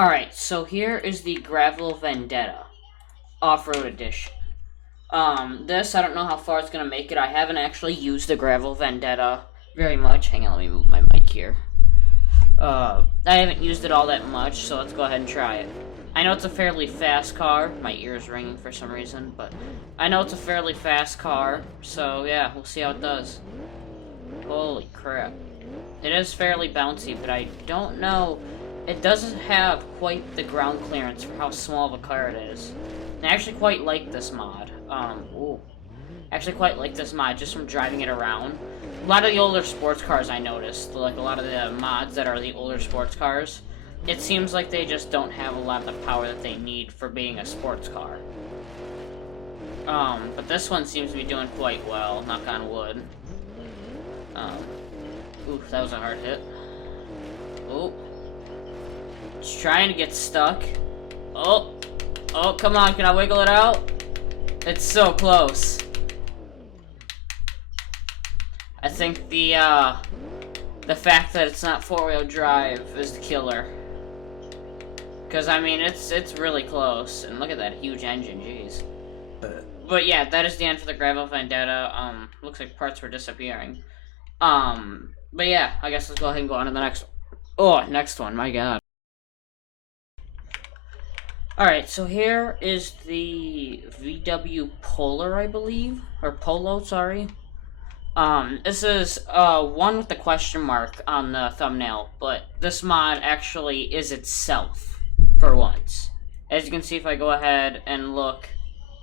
Alright, so here is the Gravel Vendetta Off-Road Edition. This, I don't know how far it's going to make it. I haven't actually used the Gravel Vendetta very much. Hang on, let me move my mic here. I haven't used it all that much, so let's go ahead and try it. I know it's a fairly fast car. My ear's ringing for some reason, but I know it's a fairly fast car, so yeah, we'll see how it does. Holy crap. It is fairly bouncy, but I don't know. It doesn't have quite the ground clearance for how small of a car it is. And I actually quite like this mod. Actually quite like this mod just from driving it around. A lot of the older sports cars I noticed, like a lot of the mods that are the older sports cars, it seems like they just don't have a lot of the power that they need for being a sports car. But this one seems to be doing quite well, knock on wood. Oof, that was a hard hit. Oh. It's trying to get stuck. Oh, come on, can I wiggle it out? It's so close. I think the fact that it's not four-wheel drive is the killer. Because, I mean, it's really close. And look at that huge engine, jeez. But yeah, that is the end for the Gravel Vendetta. Looks like parts were disappearing. But yeah, I guess let's go ahead and go on to the next one. Oh, next one, my god. Alright, so here is the VW Polar, I believe. Or Polo, sorry. This is, one with the question mark on the thumbnail, but this mod actually is itself, for once. As you can see, if I go ahead and look,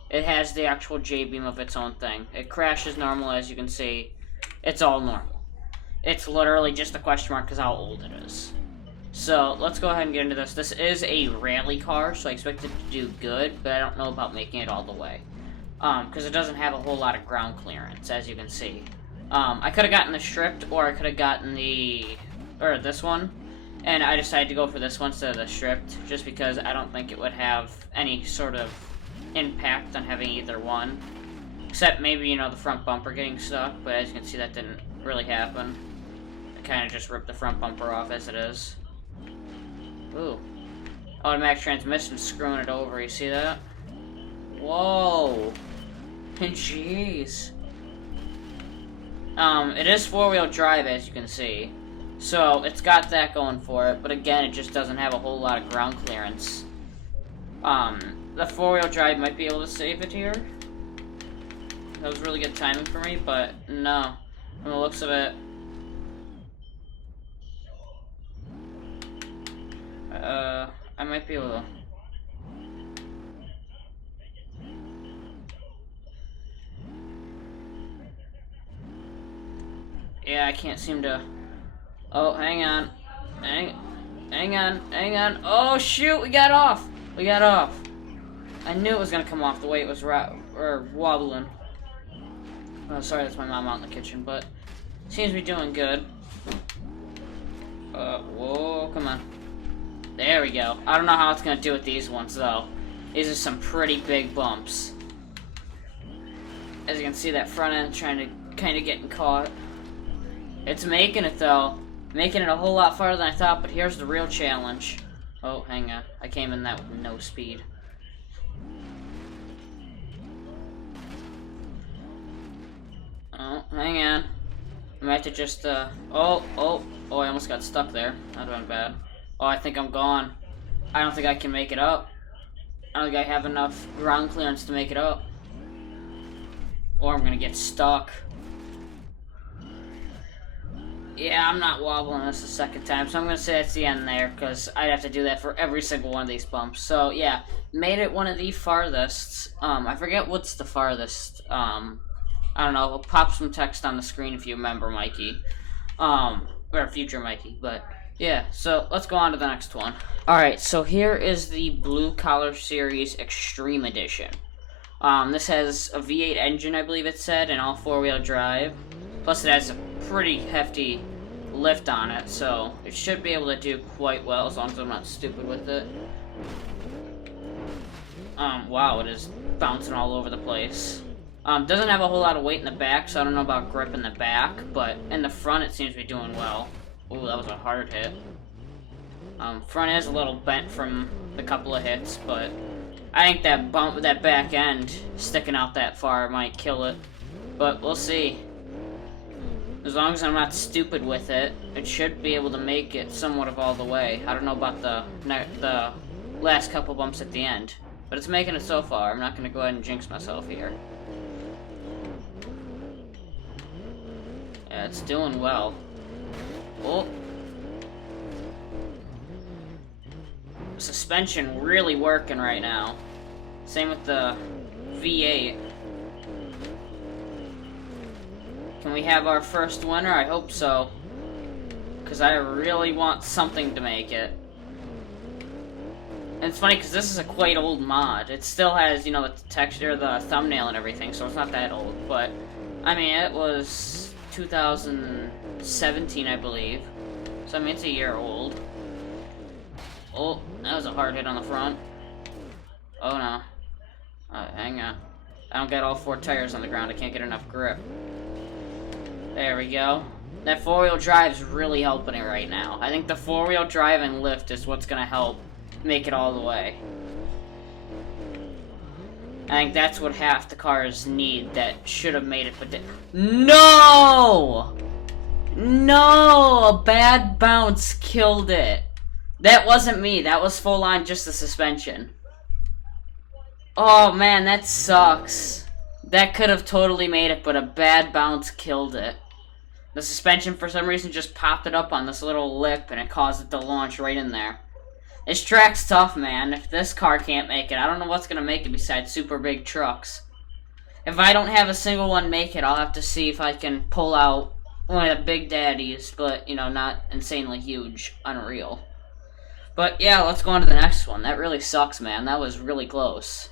it has the actual J-beam of its own thing. It crashes normal, as you can see. It's all normal. It's literally just a question mark because how old it is. So, let's go ahead and get into this. This is a rally car, so I expect it to do good, but I don't know about making it all the way. Because it doesn't have a whole lot of ground clearance, as you can see. I could have gotten the stripped, or I could have gotten this one. And I decided to go for this one instead of the stripped, just because I don't think it would have any sort of impact on having either one. Except maybe, the front bumper getting stuck, but as you can see, that didn't really happen. I kind of just ripped the front bumper off as it is. Ooh. Automatic transmission screwing it over, you see that? Whoa. Jeez. It is four-wheel drive, as you can see. So, it's got that going for it, but again, it just doesn't have a whole lot of ground clearance. The four-wheel drive might be able to save it here. That was really good timing for me, but no. From the looks of it, I might be able to. Yeah, I can't seem to. Oh, hang on. Hang on. Oh, shoot, we got off. I knew it was gonna come off the way it was wobbling. Oh, sorry, that's my mom out in the kitchen, but seems to be doing good. Whoa, come on. There we go. I don't know how it's gonna do with these ones, though. These are some pretty big bumps. As you can see, that front end trying to kind of getting caught. It's making it, though. Making it a whole lot farther than I thought, but here's the real challenge. Oh, hang on. I came in that with no speed. Oh, hang on. I might have to just, oh, I almost got stuck there. That went bad. Oh, I think I'm gone. I don't think I can make it up. I don't think I have enough ground clearance to make it up. Or I'm gonna get stuck. Yeah, I'm not wobbling this the second time, so I'm gonna say that's the end there, because I'd have to do that for every single one of these bumps. So, yeah, made it one of the farthest. I forget what's the farthest. I don't know, I'll pop some text on the screen if you remember, Mikey. Or future Mikey, but yeah, so let's go on to the next one. Alright, so here is the Blue Collar Series Extreme Edition. This has a V8 engine, I believe it said, and all four-wheel drive. Plus it has a pretty hefty lift on it, so it should be able to do quite well, as long as I'm not stupid with it. Wow, it is bouncing all over the place. Doesn't have a whole lot of weight in the back, so I don't know about grip in the back, but in the front it seems to be doing well. Ooh, that was a hard hit. Front is a little bent from the couple of hits, but I think that bump with that back end sticking out that far might kill it. But we'll see. As long as I'm not stupid with it, it should be able to make it somewhat of all the way. I don't know about the last couple bumps at the end, but it's making it so far. I'm not going to go ahead and jinx myself here. Yeah, it's doing well. Oh. Suspension really working right now. Same with the V8. Can we have our first winner? I hope so. Because I really want something to make it. And it's funny because this is a quite old mod. It still has, you know, the texture, the thumbnail and everything, so it's not that old. But, I mean, it was 2017, I believe. So, I mean, it's a year old. Oh, that was a hard hit on the front. Oh, no. Hang on. I don't got all 4 tires on the ground. I can't get enough grip. There we go. That 4-wheel drive is really helping it right now. I think the 4-wheel drive and lift is what's going to help make it all the way. I think that's what half the cars need that should have made it, but no! No! A bad bounce killed it. That wasn't me. That was full on just the suspension. Oh, man, that sucks. That could have totally made it, but a bad bounce killed it. The suspension, for some reason, just popped it up on this little lip, and it caused it to launch right in there. This track's tough, man. If this car can't make it, I don't know what's going to make it besides super big trucks. If I don't have a single one make it, I'll have to see if I can pull out one of the big daddies, but, you know, not insanely huge, unreal. But, yeah, let's go on to the next one. That really sucks, man. That was really close.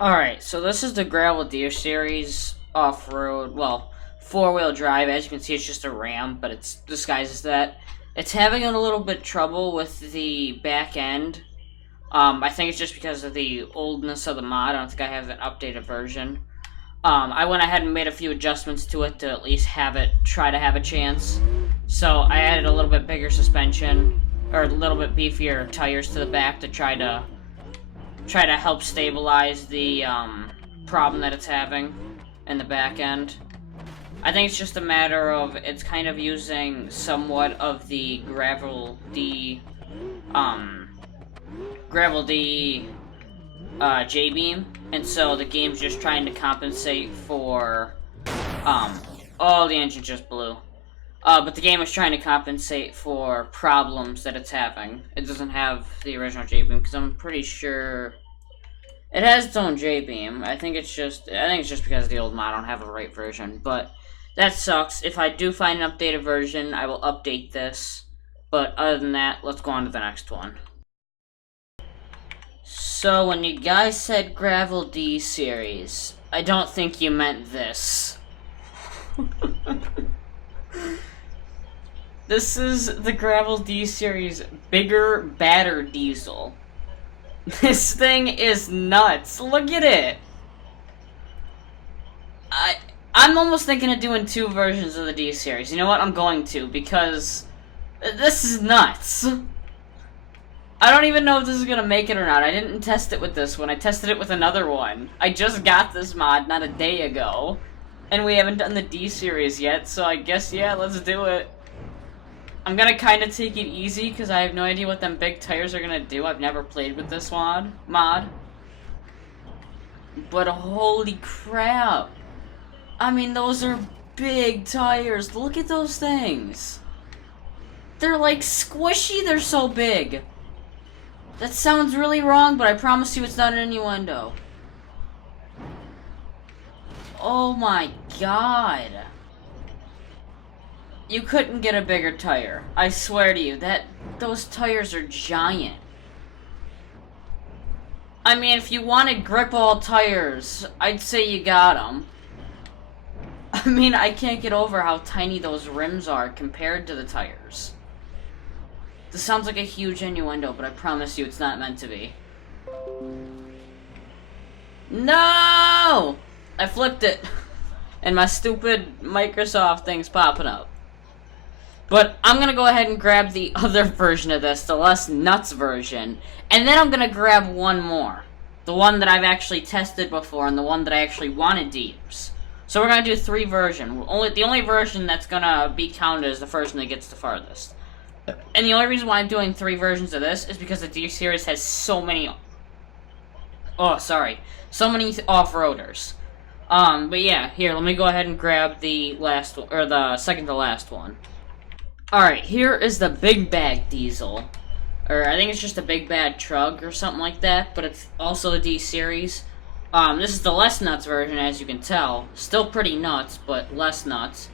Alright, so this is the gravel DSeries off-road, well, 4-wheel drive. As you can see, it's just a Ram, but it's disguised as that. It's having a little bit trouble with the back end. I think it's just because of the oldness of the mod. I don't think I have an updated version. I went ahead and made a few adjustments to it to at least have it try to have a chance. So I added a little bit bigger suspension, or a little bit beefier tires to the back to try to help stabilize the problem that it's having in the back end. I think it's just a matter of it's kind of using somewhat of the Gravel D J-beam, and so the game's just trying to compensate for oh, the engine just blew. But the game is trying to compensate for problems that it's having. It doesn't have the original J-beam because I'm pretty sure it has its own J-beam. I think it's just because of the old mod. I don't have a right version, but that sucks. If I do find an updated version, I will update this. But other than that, let's go on to the next one. So when you guys said Gravel DSeries, I don't think you meant this. This is the Gravel DSeries bigger, badder diesel. This thing is nuts. Look at it. I'm almost thinking of doing 2 versions of the DSeries. You know what? I'm going to, because this is nuts. I don't even know if this is going to make it or not. I didn't test it with this one. I tested it with another one. I just got this mod not a day ago, and we haven't done the DSeries yet, so I guess, yeah, let's do it. I'm going to kind of take it easy, because I have no idea what them big tires are going to do. I've never played with this mod. But holy crap. I mean, those are big tires. Look at those things. They're like squishy, they're so big. That sounds really wrong, but I promise you it's not an innuendo. Oh my god. You couldn't get a bigger tire. I swear to you, those tires are giant. I mean, if you wanted grip all tires, I'd say you got them. I mean, I can't get over how tiny those rims are compared to the tires. This sounds like a huge innuendo, but I promise you it's not meant to be. No! I flipped it. And my stupid Microsoft thing's popping up. But I'm gonna go ahead and grab the other version of this, the less nuts version, and then I'm gonna grab one more. The one that I've actually tested before, and the one that I actually wanted to use. So we're gonna do 3 versions. The only version that's gonna be counted is the version that gets the farthest. And the only reason why I'm doing 3 versions of this is because the DSeries has so many... Oh, sorry. So many off-roaders. But yeah, here, let me go ahead and grab the last one, or the second to last one. Alright, here is the Big Bag Diesel. Or, I think it's just a Big Bad Truck or something like that, but it's also a DSeries. This is the less nuts version, as you can tell. Still pretty nuts, but less nuts.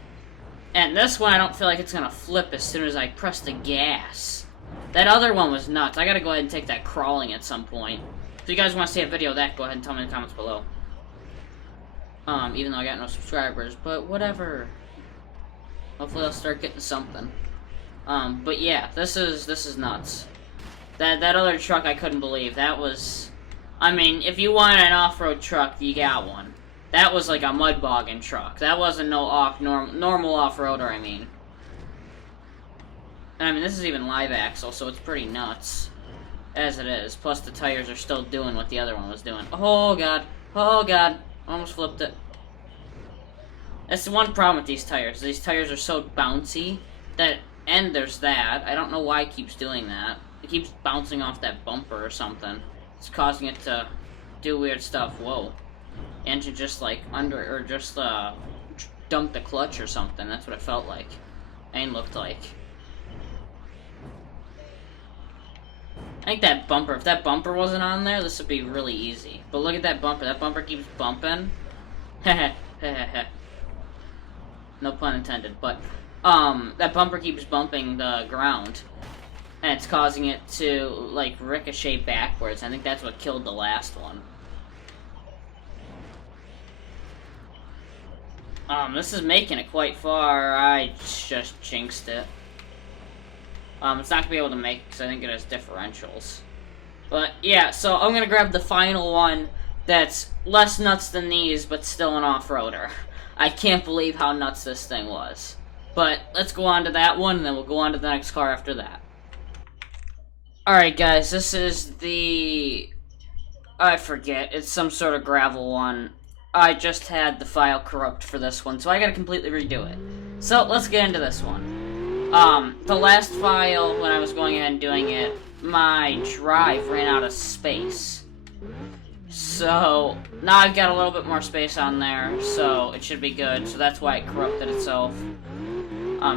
And this one, I don't feel like it's gonna flip as soon as I press the gas. That other one was nuts. I gotta go ahead and take that crawling at some point. If you guys want to see a video of that, go ahead and tell me in the comments below. Even though I got no subscribers, but whatever. Hopefully I'll start getting something. But yeah, this is nuts. That other truck I couldn't believe. That was... I mean, if you want an off-road truck, you got one. That was like a mud bogging truck. That wasn't no normal off-roader, I mean. And I mean, this is even live axle, so it's pretty nuts. As it is. Plus the tires are still doing what the other one was doing. Oh god. Oh god. Almost flipped it. That's the one problem with these tires. These tires are so bouncy that... And there's that. I don't know why it keeps doing that. It keeps bouncing off that bumper or something. It's causing it to do weird stuff. Whoa. Engine just like dumped the clutch or something. That's what it felt like. And looked like. I think that bumper, if that bumper wasn't on there, this would be really easy. But look at that bumper. That bumper keeps bumping. Heh heh. No pun intended, but that bumper keeps bumping the ground. And it's causing it to, like, ricochet backwards. I think that's what killed the last one. This is making it quite far. I just jinxed it. It's not gonna be able to make it because I think it has differentials. But, yeah, so I'm gonna grab the final one that's less nuts than these, but still an off-roader. I can't believe how nuts this thing was. But, let's go on to that one, and then we'll go on to the next car after that. Alright, guys, this is the... I forget. It's some sort of gravel one. I just had the file corrupt for this one, so I gotta completely redo it. So, let's get into this one. The last file, when I was going ahead and doing it, my drive ran out of space. So, now I've got a little bit more space on there, so it should be good. So that's why it corrupted itself.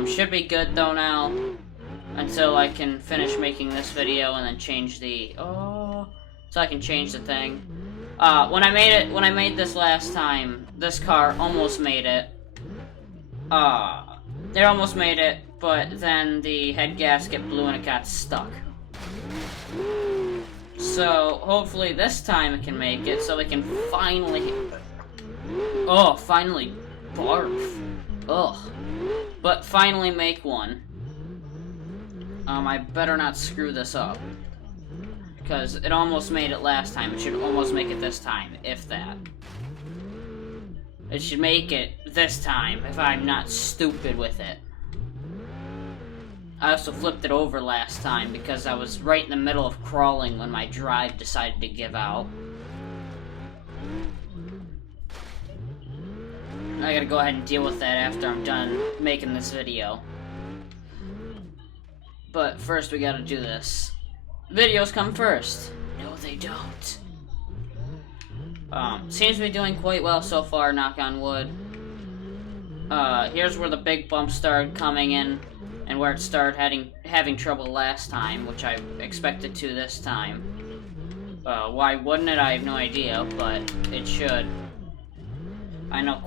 Should be good though now. Until I can finish making this video and then change the... Oh... So I can change the thing. When I made this last time, this car almost made it. It almost made it, but then the head gasket blew and it got stuck. So, hopefully this time it can make it, so we can finally... Oh, finally barf. Ugh. But finally make one. I better not screw this up. Because it almost made it last time. It should almost make it this time, if that. It should make it this time, if I'm not stupid with it. I also flipped it over last time because I was right in the middle of crawling when my drive decided to give out. I gotta go ahead and deal with that after I'm done making this video. But first we gotta do this. Videos come first. No, they don't. Seems to be doing quite well so far, knock on wood. Here's where the big bumps started coming in, and where it started having trouble last time, which I expected to this time. Why wouldn't it? I have no idea, but it should. I know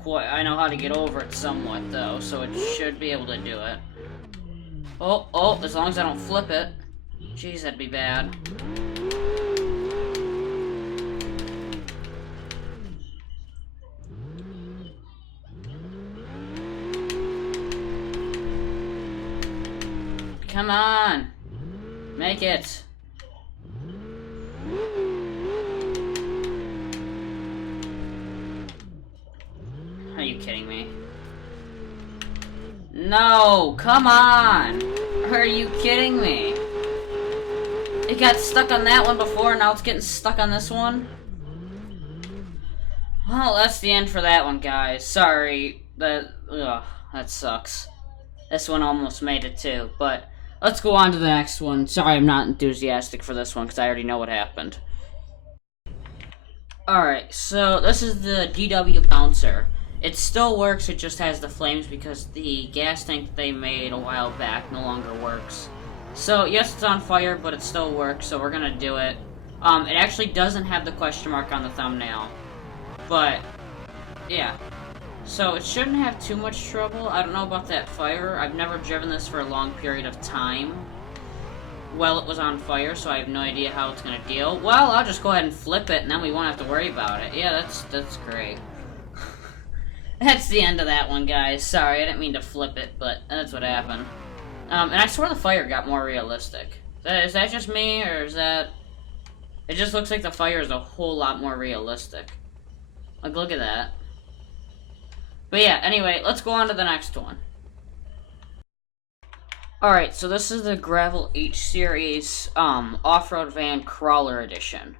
how to get over it somewhat, though, so it should be able to do it. Oh, as long as I don't flip it. Jeez, that'd be bad. Come on! Make it! Are you kidding me? No, come on! Are you kidding me? It got stuck on that one before, now it's getting stuck on this one? Well, that's the end for that one, guys. Sorry. That sucks. This one almost made it too, but let's go on to the next one. Sorry I'm not enthusiastic for this one, because I already know what happened. Alright, so this is the DW Bouncer. It still works, it just has the flames because the gas tank they made a while back no longer works. So, yes, it's on fire, but it still works, so we're gonna do it. It actually doesn't have the question mark on the thumbnail. But, yeah. So, it shouldn't have too much trouble. I don't know about that fire. I've never driven this for a long period of time. Well, it was on fire, so I have no idea how it's gonna deal. Well, I'll just go ahead and flip it, and then we won't have to worry about it. Yeah, that's great. That's the end of that one, guys. Sorry, I didn't mean to flip it, but that's what happened. And I swear the fire got more realistic. Is that just me, or is that... It just looks like the fire is a whole lot more realistic. Like, look at that. But yeah, anyway, let's go on to the next one. Alright, so this is the Gravel ISeries, Off-Road Van Crawler Edition.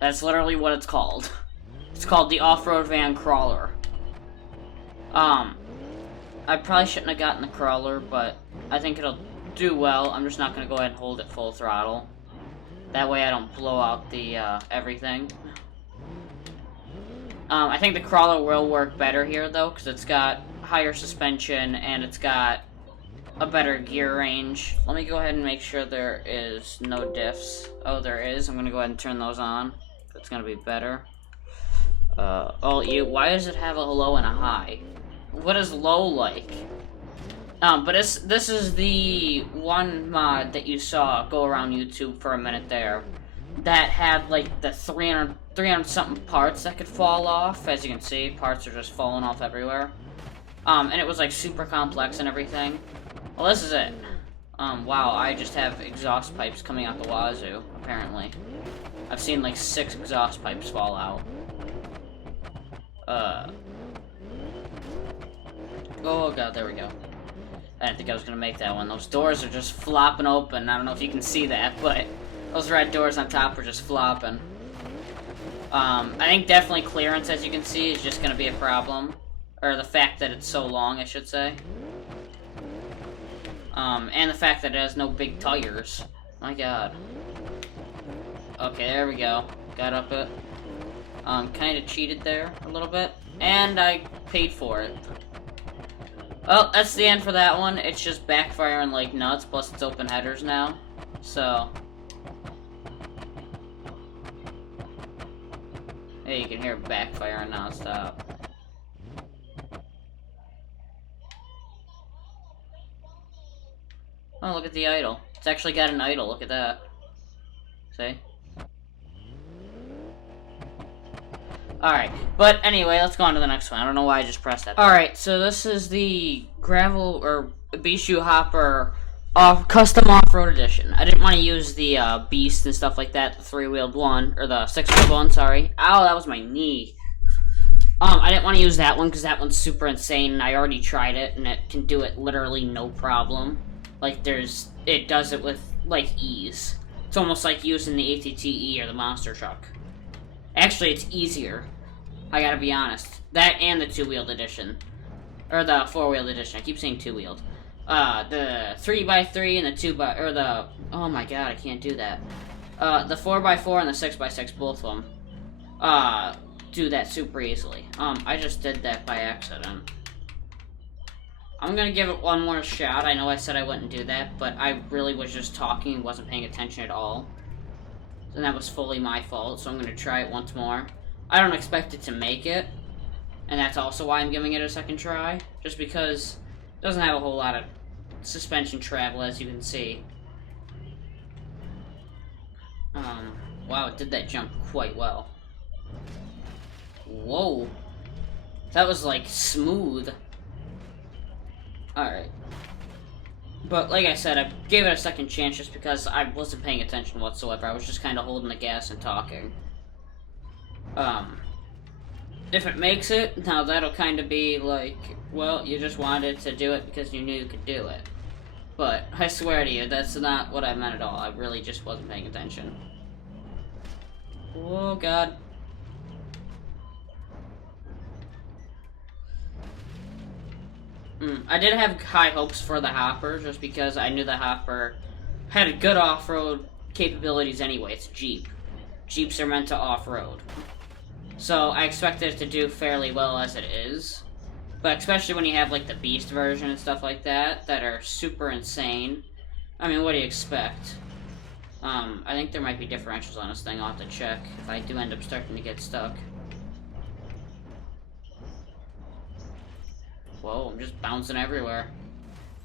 That's literally what it's called. It's called the Off-Road Van Crawler. I probably shouldn't have gotten the crawler, but I think it'll do well. I'm just not going to go ahead and hold it full throttle. That way I don't blow out the, everything. I think the crawler will work better here, though, because it's got higher suspension, and it's got a better gear range. Let me go ahead and make sure there is no diffs. Oh, there is. I'm going to go ahead and turn those on. It's going to be better. Why does it have a low and a high? What is low like? But this is the one mod that you saw go around YouTube for a minute there that had like the 300 something parts that could fall off. As you can see, parts are just falling off everywhere. And it was like super complex and everything. Well, this is it. Wow, I just have exhaust pipes coming out the wazoo, apparently. I've seen like 6 exhaust pipes fall out. Oh god, there we go. I didn't think I was gonna make that one. Those doors are just flopping open. I don't know if you can see that, but those red doors on top are just flopping. I think definitely clearance, as you can see, is just gonna be a problem. Or the fact that it's so long, I should say. And the fact that it has no big tires. My god. Okay, there we go. Got up it. Kinda cheated there a little bit. And I paid for it. Well, that's the end for that one. It's just backfiring like nuts, plus it's open headers now. So... Hey, you can hear it backfiring non-stop. Oh, look at the idle. It's actually got an idle, look at that. See? Alright, but anyway, let's go on to the next one. I don't know why I just pressed that. Alright, so this is the Gravel, or Ebisu Hopper Custom Off-Road Edition. I didn't want to use the Beast and stuff like that, the 3-wheeled one, or the 6-wheeled one, sorry. Ow, that was my knee. I didn't want to use that one, because that one's super insane, and I already tried it, and it can do it literally no problem. Like, it does it with, like, ease. It's almost like using the ATTE or the monster truck. Actually, it's easier. I gotta be honest. That and the 2-wheeled edition. Or the 4-wheeled edition. I keep saying 2-wheeled. The 3x3 and the 2x... Or the... Oh my god, I can't do that. The 4x4 and the 6x6, both of them. Do that super easily. I just did that by accident. I'm gonna give it one more shot. I know I said I wouldn't do that, but I really was just talking and wasn't paying attention at all. And that was fully my fault, so I'm going to try it once more. I don't expect it to make it, and that's also why I'm giving it a second try, just because it doesn't have a whole lot of suspension travel, as you can see. Wow, it did that jump quite well. Whoa. That was, like, smooth. Alright. But, like I said, I gave it a second chance just because I wasn't paying attention whatsoever. I was just kind of holding the gas and talking. if it makes it, now that'll kind of be like, well, you just wanted to do it because you knew you could do it. But I swear to you, that's not what I meant at all. I really just wasn't paying attention. Oh, God. I did have high hopes for the Hopper, just because I knew the Hopper had good off-road capabilities anyway. It's a Jeep. Jeeps are meant to off-road. So I expected it to do fairly well as it is. But especially when you have, like, the Beast version and stuff like that, that are super insane. I mean, what do you expect? I think there might be differentials on this thing. I'll have to check if I do end up starting to get stuck. Whoa, I'm just bouncing everywhere.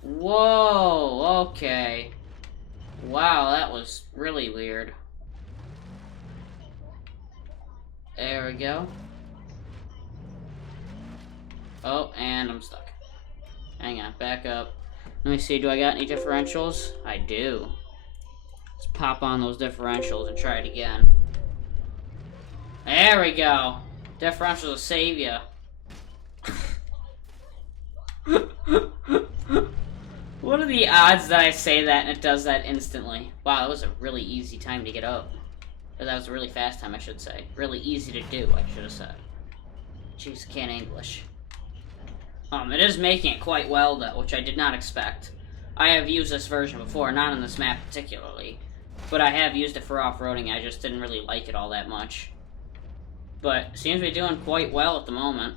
Whoa, okay. Wow, that was really weird. There we go. Oh, and I'm stuck. Hang on, back up. Let me see, do I got any differentials? I do. Let's pop on those differentials and try it again. There we go. Differentials will save ya. What are the odds that I say that and it does that instantly? Wow, that was a really easy time to get up. Or that was a really fast time, I should say. Really easy to do, I should have said. Jeez, can't English. It is making it quite well, though, which I did not expect. I have used this version before, not on this map particularly. But I have used it for off-roading, I just didn't really like it all that much. But it seems to be doing quite well at the moment.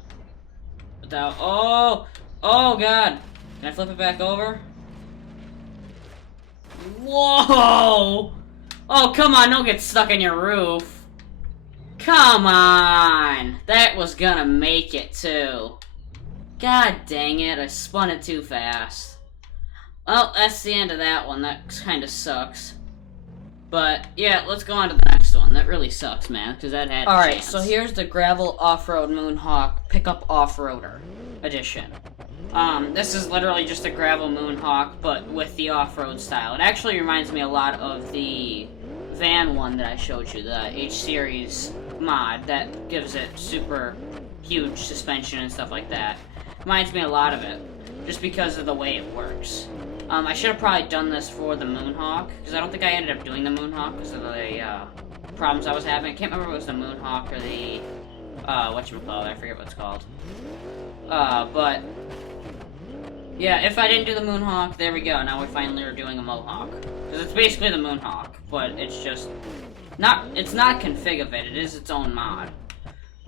Without... Oh! Oh, God! Can I flip it back over? Whoa! Oh, come on, don't get stuck in your roof. Come on! That was gonna make it, too. God dang it, I spun it too fast. Well, that's the end of that one. That kind of sucks. But, yeah, let's go on to the next one. That really sucks, man, because that had a chance. Alright, so here's the Gravel Off-Road Moonhawk Pickup Off-Roader Edition. This is literally just a gravel Moonhawk, but with the off-road style. It actually reminds me a lot of the van one that I showed you, the ISeries mod that gives it super huge suspension and stuff like that. Reminds me a lot of it, just because of the way it works. I should have probably done this for the Moonhawk, because I don't think I ended up doing the Moonhawk because of the problems I was having. I can't remember if it was the Moonhawk or the, whatchamacallit, I forget what it's called. But... yeah, if I didn't do the Moonhawk, there we go. Now we finally are doing a Mohawk. Because it's basically the Moonhawk, but it's just... it's not config of it, it is its own mod.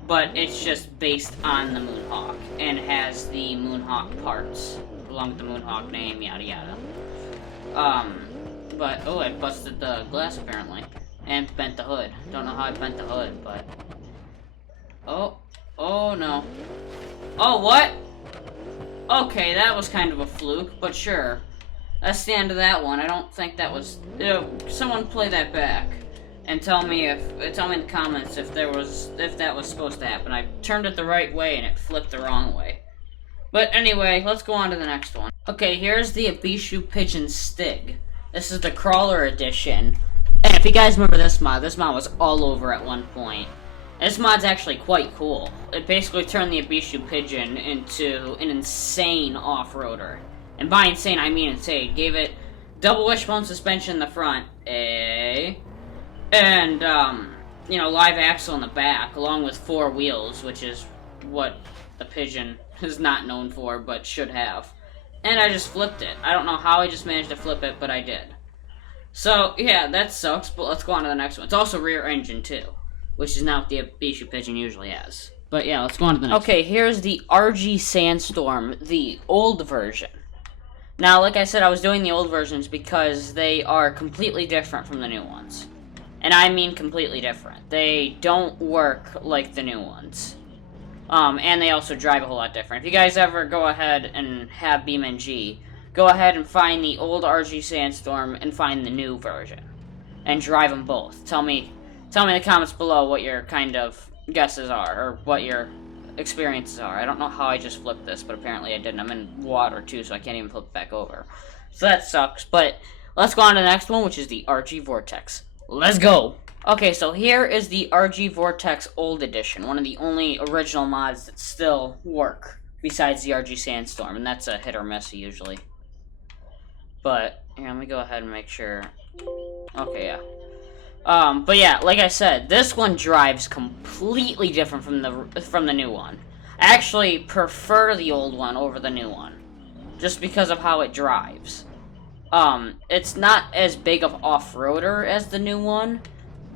But it's just based on the Moonhawk, and has the Moonhawk parts, along with the Moonhawk name, yada yada. But, oh, I busted the glass apparently, and bent the hood. Don't know how I bent the hood, but... oh no. Oh, what? Okay, that was kind of a fluke, but sure. That's the end of that one. I don't think that was... someone play that back. And tell me in the comments if that was supposed to happen. I turned it the right way and it flipped the wrong way. But anyway, let's go on to the next one. Okay, here's the Ebisu Pigeon Stig. This is the Crawler Edition. And if you guys remember this mod was all over at one point. This mod's actually quite cool. It basically turned the Ebisu Pigeon into an insane off-roader. And by insane, I mean insane. Gave it double wishbone suspension in the front, and, live axle in the back, along with 4 wheels, which is what the Pigeon is not known for, but should have. And I just flipped it. I don't know how I just managed to flip it, but I did. So, yeah, that sucks, but let's go on to the next one. It's also rear engine, too. Which is not what the Ebisu Pigeon usually has. But yeah, let's go on to the next one. Okay, here's the RG Sandstorm, the old version. Now, like I said, I was doing the old versions because they are completely different from the new ones. And I mean completely different. They don't work like the new ones. And they also drive a whole lot different. If you guys ever go ahead and have BeamNG, go ahead and find the old RG Sandstorm and find the new version. And drive them both. Tell me in the comments below what your kind of guesses are, or what your experiences are. I don't know how I just flipped this, but apparently I didn't. I'm in water, too, so I can't even flip it back over. So that sucks, but let's go on to the next one, which is the RG Vortex. Let's go! Okay, so here is the RG Vortex Old Edition, one of the only original mods that still work, besides the RG Sandstorm, and that's a hit or miss usually. But, here, let me go ahead and make sure. Okay, yeah. But yeah, like I said, this one drives completely different from the new one. I actually prefer the old one over the new one, just because of how it drives. It's not as big of off-roader as the new one,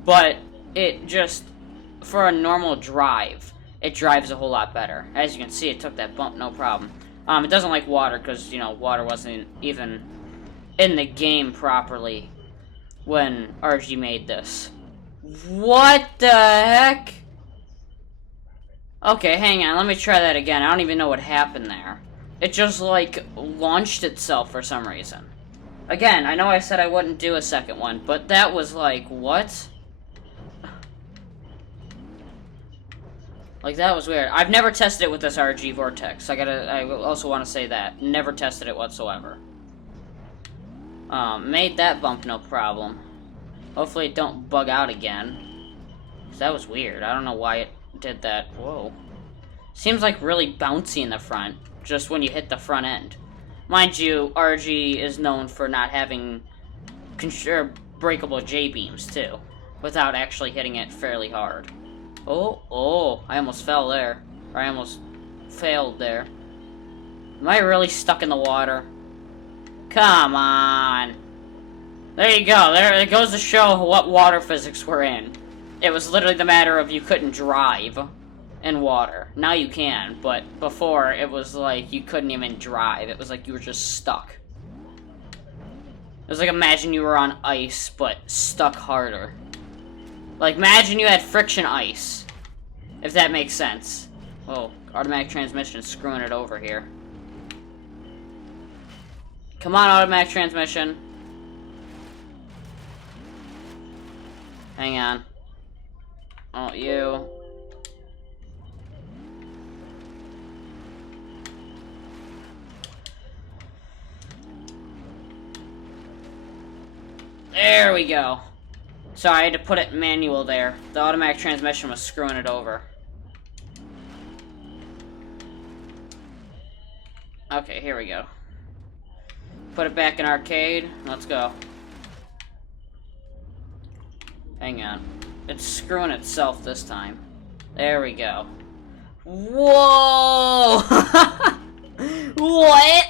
but it just, for a normal drive, it drives a whole lot better. As you can see, it took that bump no problem. It doesn't like water because, you know, water wasn't even in the game properly when RG made this. What the heck? Okay, hang on, let me try that again. I don't even know what happened there. It just, like, launched itself for some reason. Again, I know I said I wouldn't do a second one, but that was like, what? Like, that was weird. I've never tested it with this RG Vortex. I also want to say that. Never tested it whatsoever. Made that bump no problem. Hopefully it don't bug out again. 'Cause that was weird. I don't know why it did that. Whoa. Seems like really bouncy in the front, just when you hit the front end. Mind you, RG is known for not having breakable J-beams, too, without actually hitting it fairly hard. Oh, I almost fell there. Or I almost failed there. Am I really stuck in the water? Come on. There you go. There it goes to show what water physics we're in. It was literally the matter of you couldn't drive in water. Now you can, but before it was like you couldn't even drive. It was like you were just stuck. It was like imagine you were on ice, but stuck harder. Like, imagine you had friction ice. If that makes sense. Oh, automatic transmission is screwing it over here. Come on, automatic transmission. Hang on. Oh, you. There we go. Sorry, I had to put it manual there. The automatic transmission was screwing it over. Okay, here we go. Put it back in arcade. Let's go. Hang on. It's screwing itself this time. There we go. Whoa! What?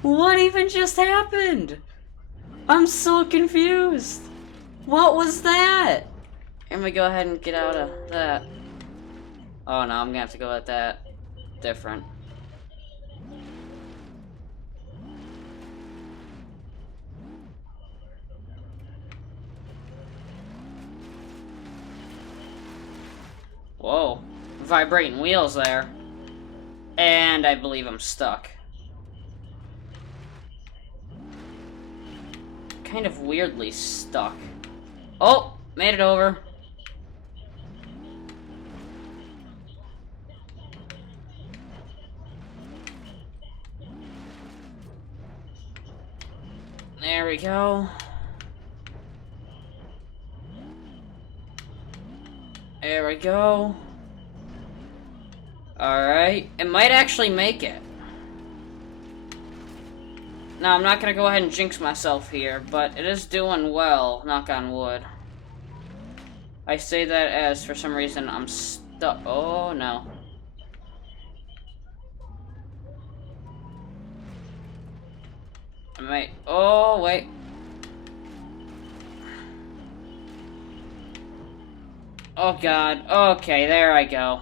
What even just happened? I'm so confused. What was that? Let me go ahead and get out of that. Oh no, I'm gonna have to go at that. Different. Whoa. Vibrating wheels there. And I believe I'm stuck. Kind of weirdly stuck. Oh, made it over. There we go. There we go. Alright, it might actually make it. Now, I'm not gonna go ahead and jinx myself here, but it is doing well, knock on wood. I say that as, for some reason, I'm stuck. Oh, no. I might. Oh, wait. Oh, God. Okay, there I go.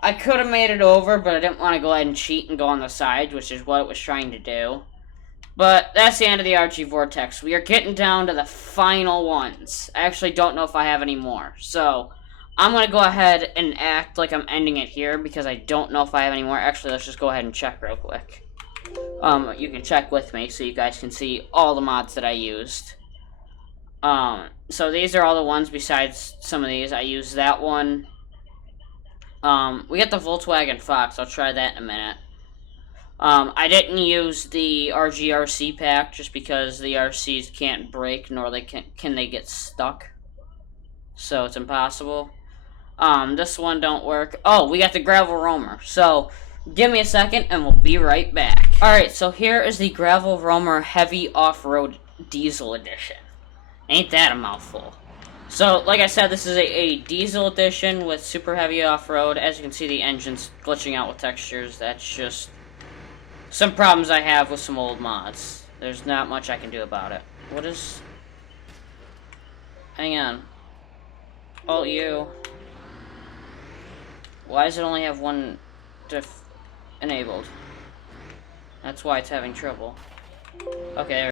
I could have made it over, but I didn't want to go ahead and cheat and go on the side, which is what it was trying to do. But that's the end of the RG Vortex. We are getting down to the final ones. I actually don't know if I have any more. So, I'm going to go ahead and act like I'm ending it here because I don't know if I have any more. Actually, let's just go ahead and check real quick. You can check with me so you guys can see all the mods that I used. So these are all the ones besides some of these. I used that one. We got the Volkswagen Fox. I'll try that in a minute. I didn't use the RGRC pack just because the RCs can't break nor can they get stuck. so it's impossible. This one don't work. Oh, we got the gravel roamer. So, give me a second and we'll be right back. Alright, so here is the gravel roamer heavy off-road diesel edition. Ain't that a mouthful? So, like I said, this is a diesel edition with super heavy off-road. As you can see, the engine's glitching out with textures. That's just some problems I have with some old mods. There's not much I can do about it. What is... Hang on. Oh, you... Why does it only have one diff enabled? That's why it's having trouble. Okay,